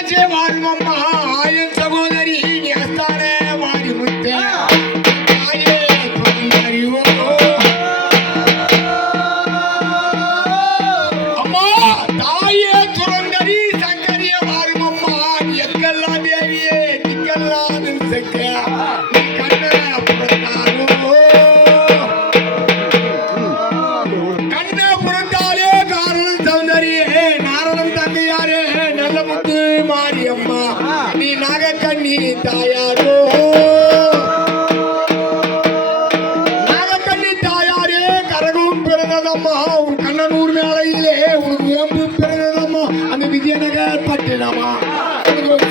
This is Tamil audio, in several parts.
రాజమాన్మమ్మ ఆయన முத்து மாரியம்மா நீ நாகக்கண்ணி தாயாரோ. நாகக்கண்ணி தாயாரே கரகம் பிறந்ததம்மா. உன் கண்ணனூர் மேலையிலே உனக்கு வேம்பு பிறந்ததம்மா. அந்த விஜயநகர் பட்டினமா? உனக்கு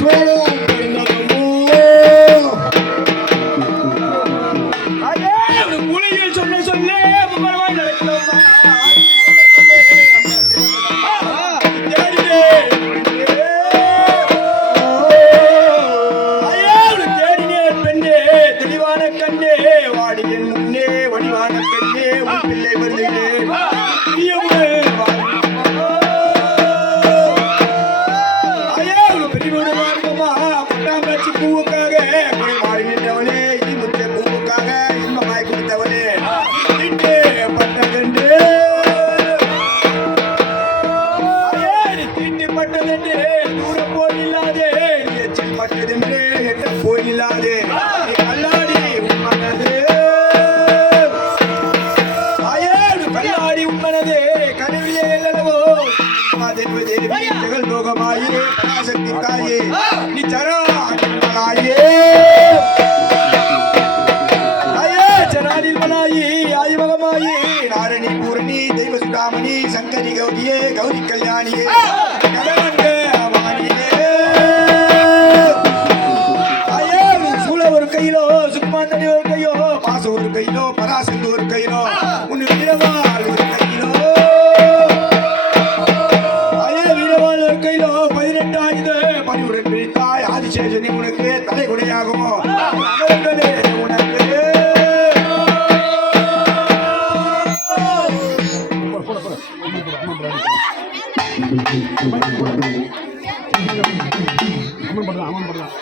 கண்ணே, வாடி என் முன்னே, வடிவான பெண்ணே, உன் பிள்ளை வருகிறேன். பிரியமுடன் மனது, கனவிலே எல்லளவோ. மாதேவ தேவி ஜெகல் லோகமாயே, பராசக்தி தாயே, நீ சராச்சரமலாயே. ஐயே, சராநிர்மலாயி, ஆதிமகமாயி, நாரணி பூரணி தெய்வ சுடாமணி சங்கரி கௌரியே கௌரி கல்யாணியே. கையிலோ சுக்குமாந்தனி ஒரு கையோ பாச ஒரு கையிலோ பராசக்தி ஒரு கையிலோ உன் வீரவாள் இது பணிவுடன் பிரித்தாய் ஆதிசேஷனி உனக்கு தலைகுடையாகுமோ உனக்கு. அமன் பண்றான் அமன் பண்றான்